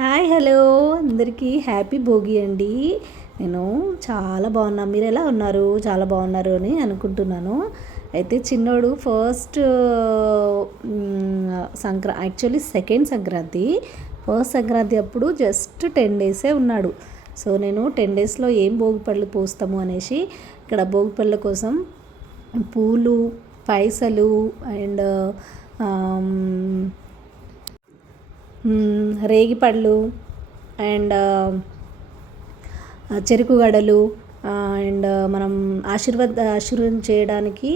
Hi hello. అందరికీ happy Bhogi అండి. నేను చాలా బాగున్నాను మీరు ఎలా ఉన్నారు? చాలా బాగున్నారు అని అనుకుంటున్నాను. అయితే చిన్నోడు first సంక్రా actually second Sankranti. First Sankranti అప్పుడు జస్ట్ టెన్ డేసే ఉన్నాడు. సో నేను టెన్ డేస్లో ఏం భోగి పళ్ళు పోస్తాము అనేసి ఇక్కడ భోగి పళ్ళ కోసం పూలు పైసలు అండ్ రేగిపళ్ళు అండ్ చెరుకు గడలు అండ్ మనం ఆశీర్వాద ఆశీర్వాదం చేయడానికి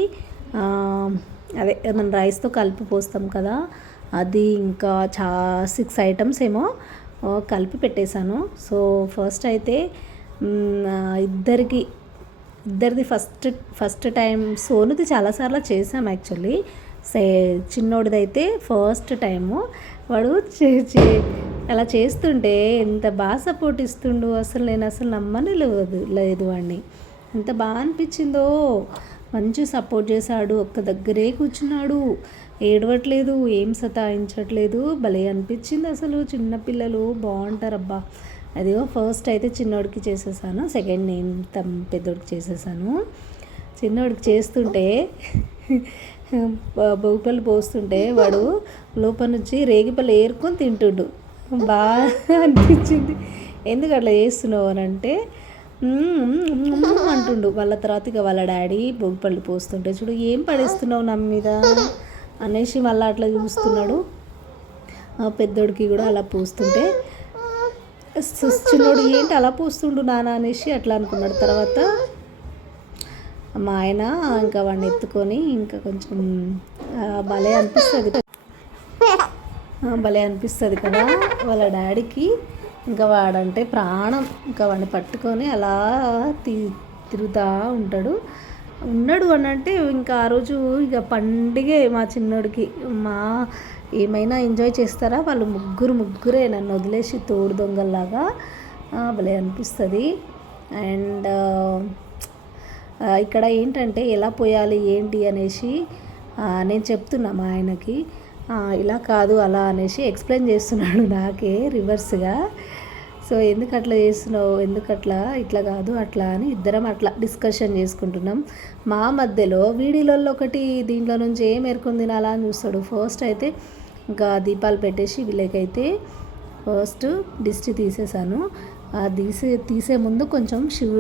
అదే మనం రైస్తో కలిపి పోస్తాం కదా. అది ఇంకా చా సిక్స్ ఐటమ్స్ ఏమో కలిపి పెట్టేశాను. సో ఫస్ట్ అయితే ఇద్దరికి ఇద్దరిది ఫస్ట్ ఫస్ట్ టైం సోనుది చాలాసార్లు చేసాం యాక్చువల్లీ. సే చిన్నోడిదైతే ఫస్ట్ టైము. వాడు చే- చే- అలా చేస్తుంటే ఎంత బాగా సపోర్ట్ ఇస్తుండు. అసలు నేను అసలు నమ్మని లేదు లేదు వాడిని ఎంత బాగా అనిపించిందో. మంచి సపోర్ట్ చేశాడు. ఒక్క దగ్గరే కూర్చున్నాడు. ఏడవట్లేదు ఏం సతాయించట్లేదు. భలే అనిపించింది అసలు. చిన్నపిల్లలు బాగుంటారబ్బా. అదిగో ఫస్ట్ అయితే చిన్నోడికి చేసేసాను. సెకండ్ నేను తమ్ పెద్దోడికి చేసేసాను. చిన్నోడికి చేస్తుంటే బొగ్గలు పోస్తుంటే వాడు లోపల నుంచి రేగిపల్లి ఏరుకొని తింటుండు. బాగా అనిపించింది. ఎందుకు అట్లా చేస్తున్నావు? అని అంటే అంటుండు. వాళ్ళ తర్వాత ఇక వాళ్ళ డాడీ బొగ్గుపళ్ళు పోస్తుంటే చూడు ఏం పడేస్తున్నావు నా మీద? అనేసి మళ్ళీ అట్లా చూస్తున్నాడు. పెద్దోడికి కూడా అలా పూస్తుంటే చిన్నోడు ఏంటి అలా పూస్తుండు నాన్న? అనేసి అట్లా అనుకున్నాడు. తర్వాత మా ఆయన ఇంకా వాడిని ఎత్తుకొని ఇంకా కొంచెం భలే అనిపిస్తుంది భలే అనిపిస్తుంది కదా. వాళ్ళ డాడీకి ఇంకా వాడంటే ప్రాణం. ఇంకా వాడిని పట్టుకొని అలా తి తిరుగుతూ ఉంటాడు. ఉన్నాడు అని అంటే ఇంకా ఆ రోజు ఇక పండుగే మా చిన్నోడికి. మా ఏమైనా ఎంజాయ్ చేస్తారా? వాళ్ళు ముగ్గురు ముగ్గురే నన్ను వదిలేసి తోడు దొంగల్లాగా భలే అనిపిస్తుంది. అండ్ ఇక్కడ ఏంటంటే ఎలా పోయాలి ఏంటి అనేసి నేను చెప్తున్నా మా ఆయనకి. ఇలా కాదు అలా అనేసి ఎక్స్ప్లెయిన్ చేస్తున్నాడు నాకే రివర్స్గా. సో ఎందుకు అట్లా చేస్తున్నావు ఎందుకు అట్లా ఇట్లా కాదు అట్లా అని ఇద్దరం అట్లా డిస్కషన్ చేసుకుంటున్నాం. మా మధ్యలో వీడియోలలో ఒకటి దీంట్లో నుంచి ఏం ఏర్కొని తినాలా అని చూస్తాడు. ఫస్ట్ అయితే ఇంకా దీపాలు పెట్టేసి వీళ్ళకైతే ఫస్ట్ దిష్టి తీసేసాను. తీసే తీసే ముందు కొంచెం శివు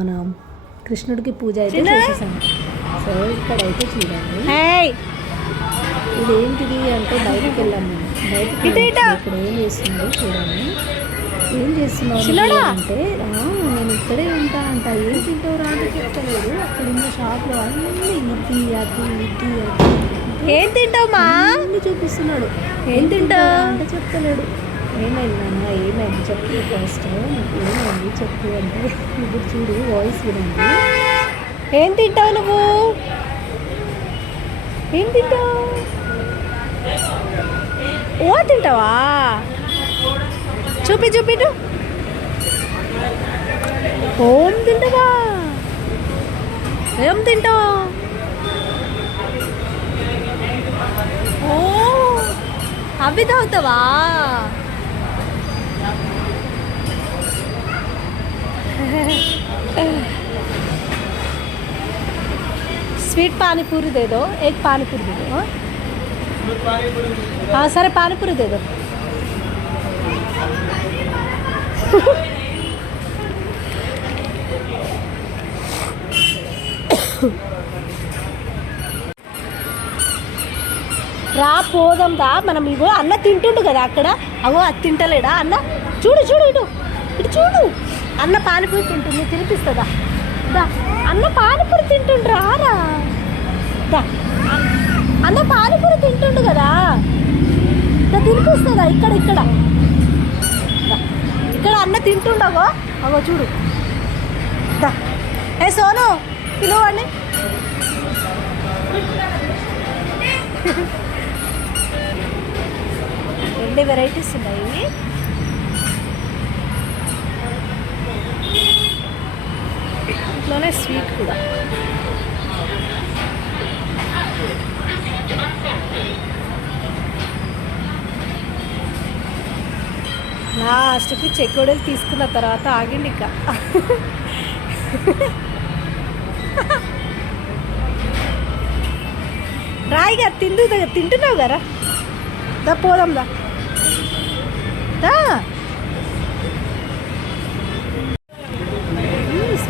మన కృష్ణుడికి పూజ అయితే చేసేసాను సో ఇక్కడైతే చూడండి. ఇదేంటిది అంటే బయటకు వెళ్ళాము. బయటకు ఇక్కడ ఏం చేస్తున్నాడు చూడండి. ఏం చేస్తున్నావు అంటే "ఆ, నేను ఇక్కడే ఉంటా అంట. ఏం తింటావు రా అంటే చెప్తలేడు అక్కడ ఉన్న షాప్లో అన్ని ఇది అది ఇది అది. ఏం తింటావు మా? చూపిస్తున్నాడు. ఏం తింటావు అంటే చెప్తలేడు ఏమైంది నాన్న ఏమైంది? చెప్పు ఫస్ట్. ఏమైంది? చెప్పు అంటే ఇప్పుడు చూడు వాయిస్ వినండి. ఏం తింటావు నువ్వు? ఏం తింటావు? ఓ తింటావా? చూపి చూపిటు ఓం తింటావా? ఏం తింటావు? ఓ అవి తాగుతావా? स्वीट पानी पूरी दे दो एक पानी पूरी दे दो हाँ? हाँ सर पानी पूरी दे दो రా పోదాం దా మనం ఇగో అన్న తింటుండు కదా అక్కడ అగో అది తింటలేడా అన్న చూడు చూడు ఇటు ఇటు చూడు అన్న పానీపూరి తింటుంది తినిపిస్తుందా? దా అన్న పానీపూరి తింటుండు రారా దా. అన్న పానీపూరి తింటుండు కదా? దా తినిపిస్తుందా? ఇక్కడ ఇక్కడ. ఇక్కడ అన్న తింటుండగో అగో చూడు. దా. ఏ సోను పిలువండి. రెండు వెరైటీస్ ఉన్నాయి ఇంట్లోనే స్వీట్ కూడా. లాస్ట్కి చెకోడీలు తీసుకున్న తర్వాత ఆగిండి ఇక. రాయిగా తిందు తింటున్నావు కదా? దా పోదాం దా.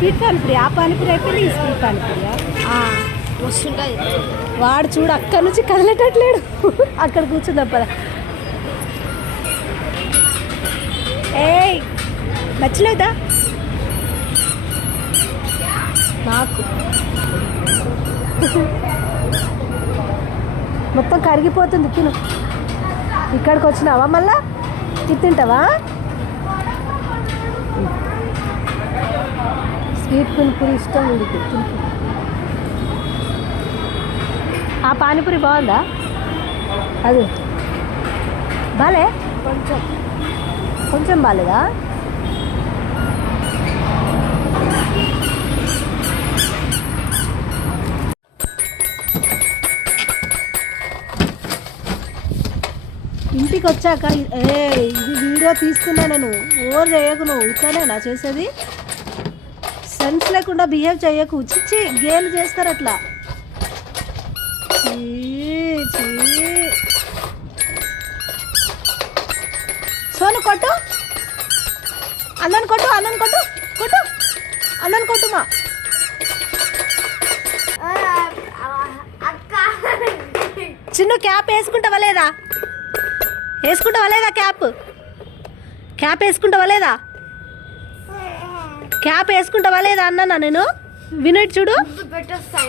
స్వీట్ పానీపూరి ఆ పానీపూరి అయిపోయింది ఈ స్వీట్ పానీపూరియా వస్తుంటుంది వాడు చూడు అక్కడి నుంచి కదలటట్లేడు. అక్కడ కూర్చుందాం పద. ఏయ్ నచ్చలేదా? నాకు. మొత్తం కరిగిపోతుంది తిను. ఇక్కడికి వచ్చినావా మళ్ళా? ఇది తింటావా? స్వీట్ పులిపూరి ఇష్టం ఉంది. ఆ పానీపూరి బాగుందా? అది. బాలే? కొంచెం. కొంచెం బాలేదా? ఇంటికి వచ్చాక ఏ ఇది వీడియో తీసుకున్నా నేను ఓవర్ చేయకు నువ్వు. ఇట్లానేనా చేసేది? సెన్స్ లేకుండా బిహేవ్ చేయకు. చిచ్చి గేలు చేస్తారు అట్లా. సోను కొట్టు. అన్నను కొట్టు అన్నను కొట్టు కొట్టు. అన్నను కొట్టుమా చిన్న క్యాప్ వేసుకుంటావా లేదా? వేసుకుంటావా లేదా క్యాప్? క్యాప్ వేసుకుంటావా లేదా? క్యాప్ వేసుకుంటావా లేదా అన్నా నేను? వినట్ చూడు. పెట్టేస్తాం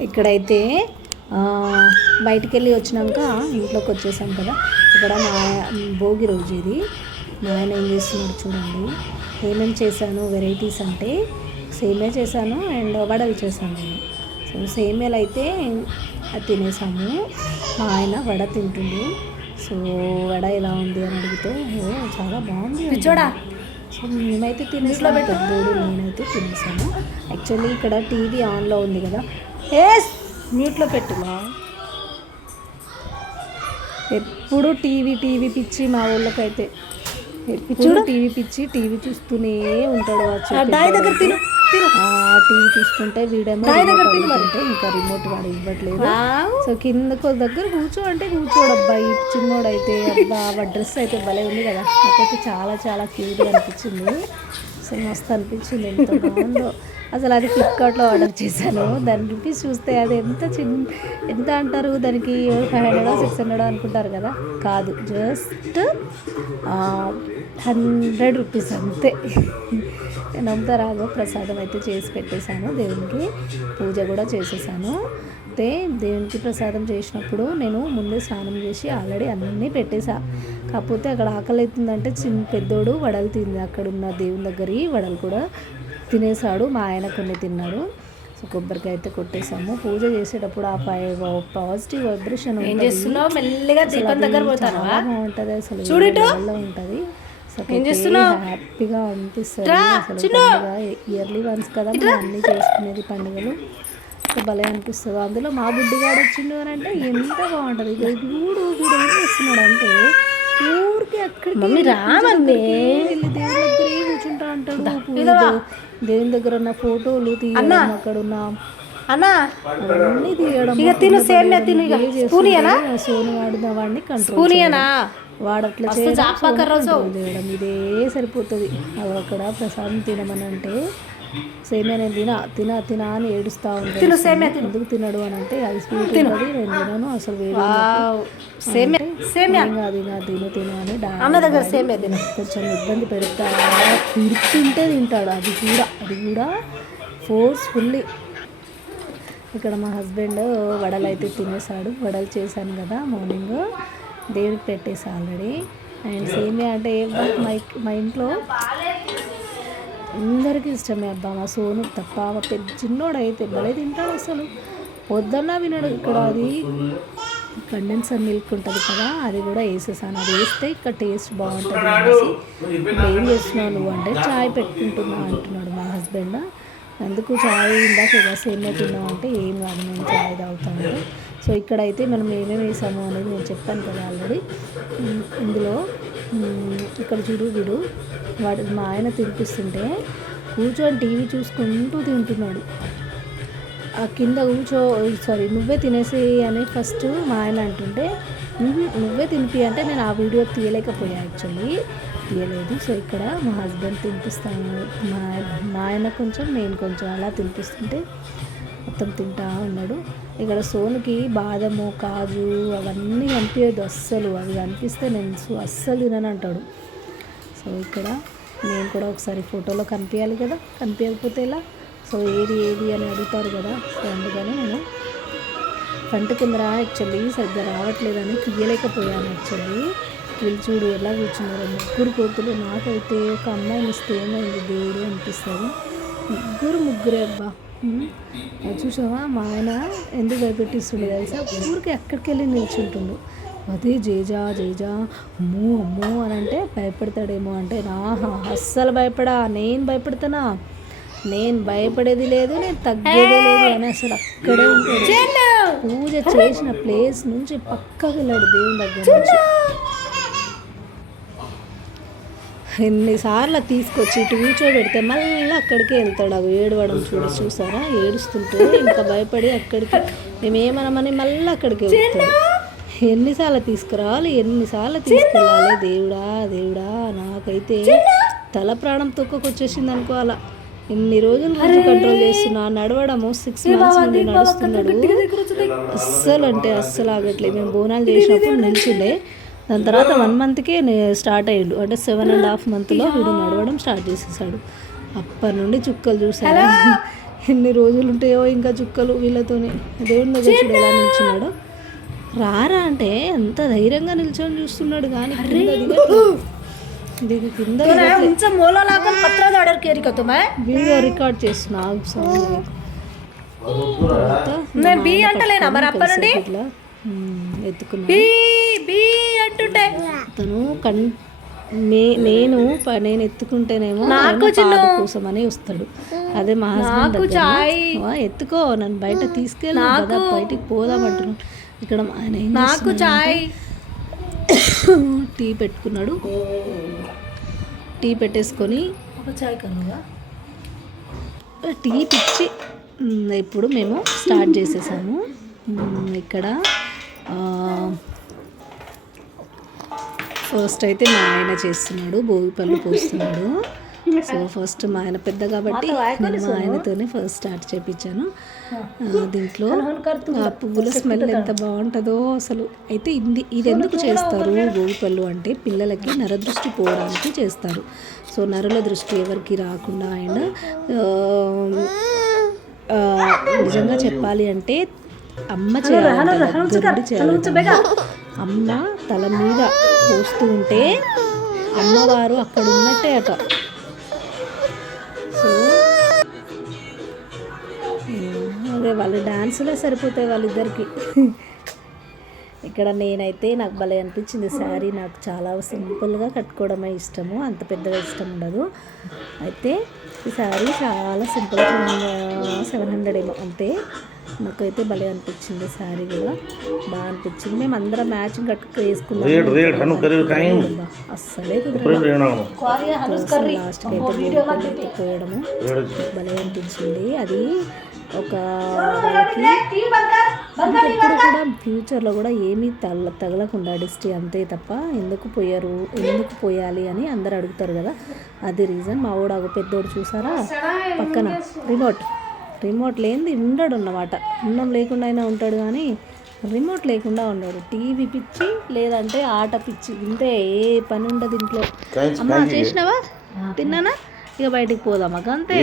ఇక్కడైతే బయటికి వెళ్ళి వచ్చినాక ఇంట్లోకి వచ్చేసాం కదా. ఇక్కడ మా భోగి రోజు ఇది మా ఆయన ఏం చేస్తున్నాడు చూడండి. ఏమేమి చేశాను వెరైటీస్ అంటే సేమే చేశాను అండ్ వడలు చేశాను నేను. సో సేమియాలు అయితే అది తినేసాము. మా ఆయన వడ తింటుండు. సో వడ ఎలా ఉంది అని అడిగితే "ఓ, చాలా బాగుంది చూడా? సో మేమైతే తినేసాము. పెద్దోడు నేనైతే తినేసాను. యాక్చువల్లీ ఇక్కడ టీవీ ఆన్లో ఉంది కదా. ఏ మ్యూట్లో పెట్టుమా? ఎప్పుడు టీవీ టీవీ పిచ్చి మా ఊళ్ళకైతే. ఎప్పుడు టీవీ పిచ్చి టీవీ చూస్తూనే ఉంటాడు డాయ్ దగ్గర తిను టీవీ చూస్తుంటే వీడేమో ఇంకా రిమోట్ వాడు ఇవ్వట్లేదు. సో కిందకు దగ్గర కూర్చో అంటే కూర్చోడు అబ్బాయి చిన్నోడైతే. అబ్బా డ్రెస్ అయితే భలే ఉంది కదా. నాకైతే చాలా చాలా క్యూట్గా అనిపించింది. సో మస్తు అనిపించింది ఎంత బాగుందో. అసలు అది ఫ్లిప్కార్ట్లో ఆర్డర్ చేశాను. దాని రూపీస్ చూస్తే అది ఎంత చిన్న ఎంత అంటారు? దానికి ఫైవ్ హండ్రెడ్ సిక్స్ హండ్రెడ్ అనుకుంటారు కదా? కాదు జస్ట్ హండ్రెడ్ రూపీస్ అంతే. నమ్ముతారాగో ప్రసాదం అయితే చేసి పెట్టేశాను దేవునికి. పూజ కూడా చేసేసాను. అయితే దేవునికి ప్రసాదం చేసినప్పుడు నేను ముందే స్నానం చేసి ఆల్రెడీ అన్నీ పెట్టేసా. కాకపోతే అక్కడ ఆకలి అవుతుందంటే చిన్న పెద్దోడు వడలు తింది. అక్కడ ఉన్న దేవుని దగ్గర వడలు కూడా తినేసాడు. మా ఆయన కొన్ని తిన్నాడు. సో కొబ్బరికాయ అయితే కొట్టేసాము. పూజ చేసేటప్పుడు ఆ పై పాజిటివ్ వైబ్రేషన్ ఏం చేస్తున్నావు? మెల్లిగా దీపం దగ్గర పోతాను బాగుంటది. అసలు ఉంటది? హ్యాపీగా అనిపిస్తుంది. అసలు. ఇయర్లీ వన్స్ కదా మనం అన్ని చేసుకునేది పండుగలు. భలే అనిపిస్తుంది. అందులో మా బుడ్డిగాడు వచ్చిండు అని అంటే ఎంత బాగుంటది. ఇక వీడు వీడు ఏం చేస్తున్నాడు అంటే ఊరికి అక్కడికి మమ్మీ రా మమ్మీ. వెళ్ళి దేవుని దగ్గరే కూర్చుంటా అంటాడు. దేవుని దగ్గర ఉన్న ఫోటోలు తీయడం అక్కడ ఉన్న అన్నా. అవన్నీ తీయడం ఇక తిను సేమ్యా తిను ఇక స్పూనియనా సోను వాడిన వాడిని కంట్రోల్ స్పూనియనా వాడు అట్లా చేయడం, ఇదే సరిపోతుంది. అక్కడ ప్రసాదం తినమని అంటే సేమియా నేను తిన తిన తిన అని ఏడుస్తా ఉంటాను. తిను, సేమియా తిను. ఎందుకు తినడు అని అంటే అది స్వీట్ ఉంటుంది నేను తినను అసలు వావ్. సేమియా సేమియా. ఇంకా తిను తిను అని అమ్మ దగ్గర సేమియా తిను. కొంచెం ఇబ్బంది పెడతా. కుడుతుంటే తింటాడు అది కూడా అది కూడా ఫోర్స్ఫుల్లీ ఇక్కడ మా హస్బెండ్ వడలు అయితే తినేసాడు వడలు చేశాను కదా మార్నింగ్ దేవుడికి పెట్టేసి ఆల్రెడీ అండ్ సేమియా అంటే మా మా ఇంట్లో అందరికీ ఇష్టమే అబ్బా. మా సోను తప్ప మా పెద్ద చిన్నోడు భలే తింటాడు అసలు. వద్దన్నా వినడు ఇక్కడ అది. కండెన్సర్ మిల్క్ ఉంటుంది కదా అది కూడా వేసేసాను. అది వేస్తే ఇక్కడ టేస్ట్ బాగుంటుంది అనేసి. ఏం చేస్తున్నావు నువ్వు అంటే చాయ్ పెట్టుకుంటున్నా అంటున్నాడు మా హస్బెండ్. అందుకు చాయ్ ఇందాక ఇలా సేమియా తిన్నావు అంటే ఏం కాదు నేను చాయ్ తాగుతాను. సో ఇక్కడైతే మనం ఏమేమి వేసాము అనేది నేను చెప్పాను కదా ఆల్రెడీ. ఇందులో ఇక్కడ చూడు వీడు. వాడు మా ఆయన తినిపిస్తుంటే కూర్చొని టీవీ చూసుకుంటూ తింటున్నాడు. ఆ కింద కూర్చో సారీ నువ్వే తినేసి అని ఫస్ట్ మా ఆయన అంటుంటే నువ్వే తినిపి అంటే నేను ఆ వీడియో తీయలేకపోయా యాక్చువల్లీ. తీయలేదు. సో ఇక్కడ మా హస్బెండ్ తినిపిస్తాను. మా మా ఆయన కొంచెం నేను కొంచెం అలా తినిపిస్తుంటే మొత్తం తింటా ఉన్నాడు. ఇక్కడ సోనుకి బాదము కాజు అవన్నీ కనిపించదు అస్సలు. అవి కనిపిస్తే నేను అస్సలు తినను అంటాడు. సో ఇక్కడ నేను కూడా ఒకసారి ఫోటోలో కనిపించాలి కదా? కనిపించకపోతే ఎలా? సో ఏది ఏది అని అడుగుతారు కదా? సో అందుకని నేను ఫ్రంట్ కెమెరా యాక్చువల్లీ సరిగ్గా రావట్లేదని తీయలేకపోయాను యాక్చువల్లీ. వీళ్ళు చూడు ఎలా కూర్చున్నారు. ముగ్గురు కోతులు. నాకైతే ఒక అమ్మాయిని ఇస్తే ఏమైంది దేవుడు అనిపిస్తుంది. ముగ్గురు ముగ్గురే అబ్బా. చూసావా? మా ఆయన ఎందుకు భయపెట్టిస్తుండే తెలుసా? ఊరికి ఎక్కడికి వెళ్ళి నిల్చుంటుండు. అదే జేజా జేజా అమ్మో అమ్మో అని అంటే భయపడతాడేమో అంటే నా అస్సలు భయపడా నేను భయపడతానా? నేను భయపడేది లేదు నేను తగ్గేదే లేదు అని అసలు అక్కడే ఉంటాడు. పూజ చేసిన ప్లేస్ నుంచి పక్కకి వెళ్ళాడు దేవుని దగ్గర నుంచి. ఎన్నిసార్లు తీసుకొచ్చి ఇటు కూర్చోబెడితే మళ్ళీ అక్కడికే వెళ్తాడు. అవి ఏడవడం చూడ చూసారా? ఏడుస్తుంటే ఇంకా భయపడి అక్కడికి మేమేమనమని మళ్ళీ అక్కడికి వెళ్తాడు. ఎన్నిసార్లు తీసుకురావాలి? ఎన్నిసార్లు తీసుకెళ్ళాలి? దేవుడా దేవుడా నాకైతే తల ప్రాణం తొక్కకొచ్చేసింది అనుకో అలా. ఎన్ని రోజుల నుంచి కంట్రోల్ చేస్తున్నా నడవడము సిక్స్ మంత్స్ నుండి నడుస్తున్నాడు. అస్సలు అంటే అస్సలు ఆగట్లేదు. మేము బోనాలు చేసినప్పుడు నిల్చుండే దాని తర్వాత వన్ మంత్కి స్టార్ట్ అయ్యాడు. అంటే సెవెన్ అండ్ హాఫ్ మంత్లో వీడు నడవడం స్టార్ట్ చేసేసాడు. అప్పటి నుండి చుక్కలు చూసాడు ఎన్ని రోజులు ఉంటాయో ఇంకా చుక్కలు వీళ్ళతోనే. దేవుడి దగ్గర చూడు ఎలా నిల్చున్నాడు. రారా అంటే ఎంత ధైర్యంగా నిల్చొని చూస్తున్నాడు కానీ దీని కింద వీడియో రికార్డ్ చేస్తున్నా సౌండ్ ఎత్తుకున్నా తను కన్ నే నేను నేను ఎత్తుకుంటేనేమో నాకు కోసం అని వస్తాడు. అదే మా హస్బెండ్ దగ్గర, "వా, ఎత్తుకో నన్ను బయట తీసుకెళ్ళి కదా బయటికి పోదాం అంటున్నాను ఇక్కడ ఆయన నాకు చాయ్? టీ పెట్టుకున్నాడు. టీ పెట్టేసుకొని ఒక చాయ్ కనుగా టీ పిచ్చి. ఇప్పుడు మేము స్టార్ట్ చేసేసాము. ఇక్కడ ఫస్ట్ అయితే మా ఆయన చేస్తున్నాడు భోగి పళ్ళు పోస్తున్నాడు. సో ఫస్ట్ మా ఆయన పెద్ద కాబట్టి నేను మా ఆయనతోనే ఫస్ట్ స్టార్ట్ చేపించాను. ఆ, దీంట్లో ఆ పువ్వుల స్మెల్ ఎంత బాగుంటుందో అసలు. అయితే ఇది ఇది ఎందుకు చేస్తారు భోగి పళ్ళు అంటే పిల్లలకి నరదృష్టి పోవడానికి చేస్తారు. సో నరుల దృష్టి ఎవరికి రాకుండా అండ్ ఆ, నిజంగా చెప్పాలి అంటే అమ్మ చేయాలంట. అమ్మ తల మీద పోస్తూ ఉంటే అమ్మవారు అక్కడ ఉన్నట్టే అట. సో అదే వాళ్ళ డాన్సులే సరిపోతాయి వాళ్ళిద్దరికి. ఇక్కడ నేనైతే నాకు భలే అనిపించింది శారీ. నాకు చాలా సింపుల్గా కట్టుకోవడమే ఇష్టము. అంత పెద్దగా ఇష్టం ఉండదు. అయితే ఈ శారీ చాలా సింపుల్గా సెవెన్ హండ్రెడ్ ఏమో అంతే. నాకైతే భలే అనిపించింది శారీ కూడా. బాగా అనిపించింది. మేము అందరం మ్యాచింగ్ కట్టుకు వేసుకున్నాం. అస్సలే లాస్ట్కి అయితే పోయడము భలే అనిపించింది. అది ఒక కూడా ఫ్యూచర్లో కూడా ఏమీ తగల తగలకుండా డిస్టీ అంతే తప్ప ఎందుకు పోయారు ఎందుకు పోయాలి అని అందరు అడుగుతారు కదా. అది రీజన్ మా వాడు పెద్దోడు చూసారా? పక్కన రిమోట్ రిమోట్ లేనిది ఉండడు అన్నమాట. అన్నం లేకుండా అయినా ఉంటాడు కానీ రిమోట్ లేకుండా ఉండడు. టీవీ పిచ్చి లేదంటే ఆట పిచ్చి. ఇంతే ఏ పని ఉండదు ఇంట్లో. అమ్మ చేసినావా? తిన్నానా? ఇక బయటికి పోదాం? అక్క అంతే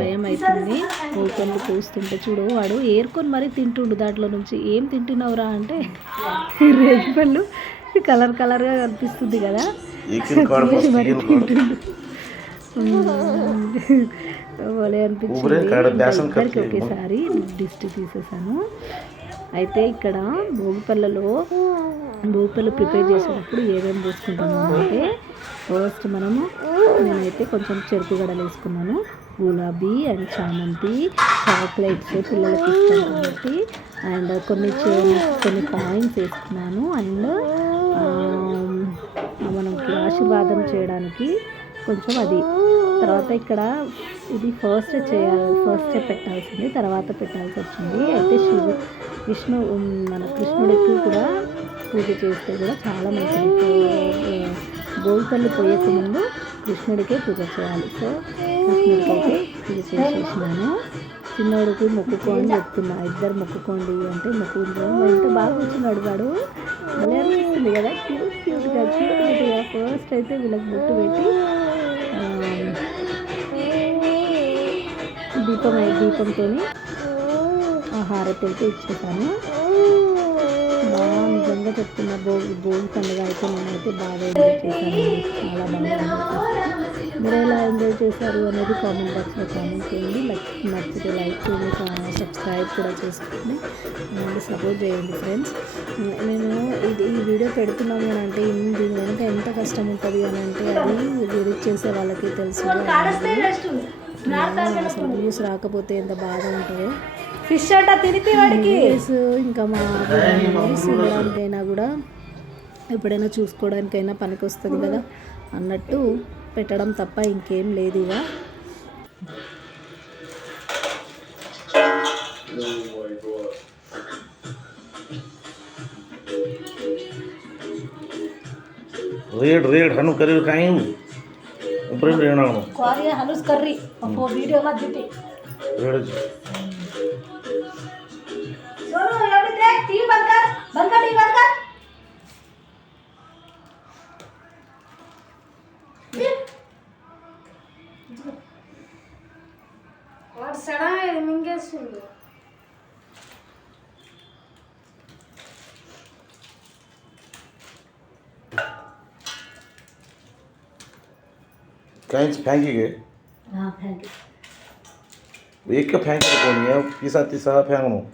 భయం అవుతుంది. ఊకొని కూస్తుంటే చూడు వాడు ఏరుకొని మరీ తింటుండు దాంట్లో నుంచి. ఏం తింటున్నావురా అంటే రేగి పళ్ళు. కలర్ కలర్గా కనిపిస్తుంది కదా. మరి వలే అనిపించింది. ఒకేసారి లిస్ట్ తీసేసాను. అయితే ఇక్కడ భోగిపల్లలో భోగిపల్లి ప్రిపేర్ చేసేటప్పుడు ఏమేమి పోసుకుంటాము అంటే ఫస్ట్ మనము నేనైతే కొంచెం చెరుకు గడలు వేసుకున్నాను. గులాబీ అండ్ చామంతి చాక్లెట్స్ పిల్లలకి ఇస్తాను కాబట్టి అండ్ కొన్ని కొన్ని కాయిన్స్ వేసుకున్నాను. అండ్ మనం ఆశీర్వాదం చేయడానికి కొంచెం అది. తర్వాత ఇక్కడ ఇది ఫస్ట్ చేయాలి ఫస్ట్ పెట్టాల్సింది తర్వాత పెట్టాల్సి వచ్చింది. అయితే శివ విష్ణు మన కృష్ణుడికి కూడా పూజ చేస్తే కూడా చాలా మంచిది. గోల్పల్లి పోయక ముందు కృష్ణుడికే పూజ చేయాలి. సో కృష్ణుడికి అయితే పూజ చేసేసినాను. చిన్నోడికి మొక్కుకోండి చెప్తున్నా. ఇద్దరు మొక్కుకోండి అంటే మొక్కుకుంటాం అంటే బాగా కూర్చున్నాడు వాడు. భలే అనిపిస్తుంది కదా. క్యూట్ క్యూట్గా క్యూట్ క్యూట్గా ఫస్ట్ అయితే వీళ్ళకి బొట్టు పెట్టి దీపం దీపంతో హారతి అయితే ఇచ్చేసాను. బాగా నిజంగా చెప్తున్నా భోగి భోగి పండుగ అయితే నేనైతే బాగా ఎంజాయ్ చేశాను. చాలా బాగా మీరు ఎలా ఎంజాయ్ చేశారు అనేది కామెంట్ బాక్స్లో కామెంట్ చేయండి. లైక్ నచ్చితే లైక్ చేయండి సబ్స్క్రైబ్ కూడా చేసుకోండి. అండ్ సపోర్ట్ చేయండి ఫ్రెండ్స్ నేను ఇది ఈ వీడియో పెడుతున్నాము అని అంటే దీని వెనుక ఎంత కష్టం ఉంటుంది అని అంటే అది ఎడిట్ చేసే వాళ్ళకి తెలుసు. అసలు రాకపోతే ఎంత బాధ ఉంటుందో. ఫిష్ అట తిరిపి వాడికి. ఇంకా మా చూడడానికైనా కూడా ఎప్పుడైనా చూసుకోవడానికైనా పనికి వస్తుంది కదా. అన్నట్టు పెట్టడం తప్ప ఇంకేం లేదు ఇక. రేడ్ రేడ్ హను కరీర్ కాయి ¿Qué es eso? ¿Qué es eso? ¿Qué es eso? ¿Qué es eso? ¿Qué es eso? ¿Qué es eso? ¿Qué es eso? કેન્ચ ફેંકી ગઈ હા ફેંકી એક ફેંકી કોની પીસા તીસા ફેંકણું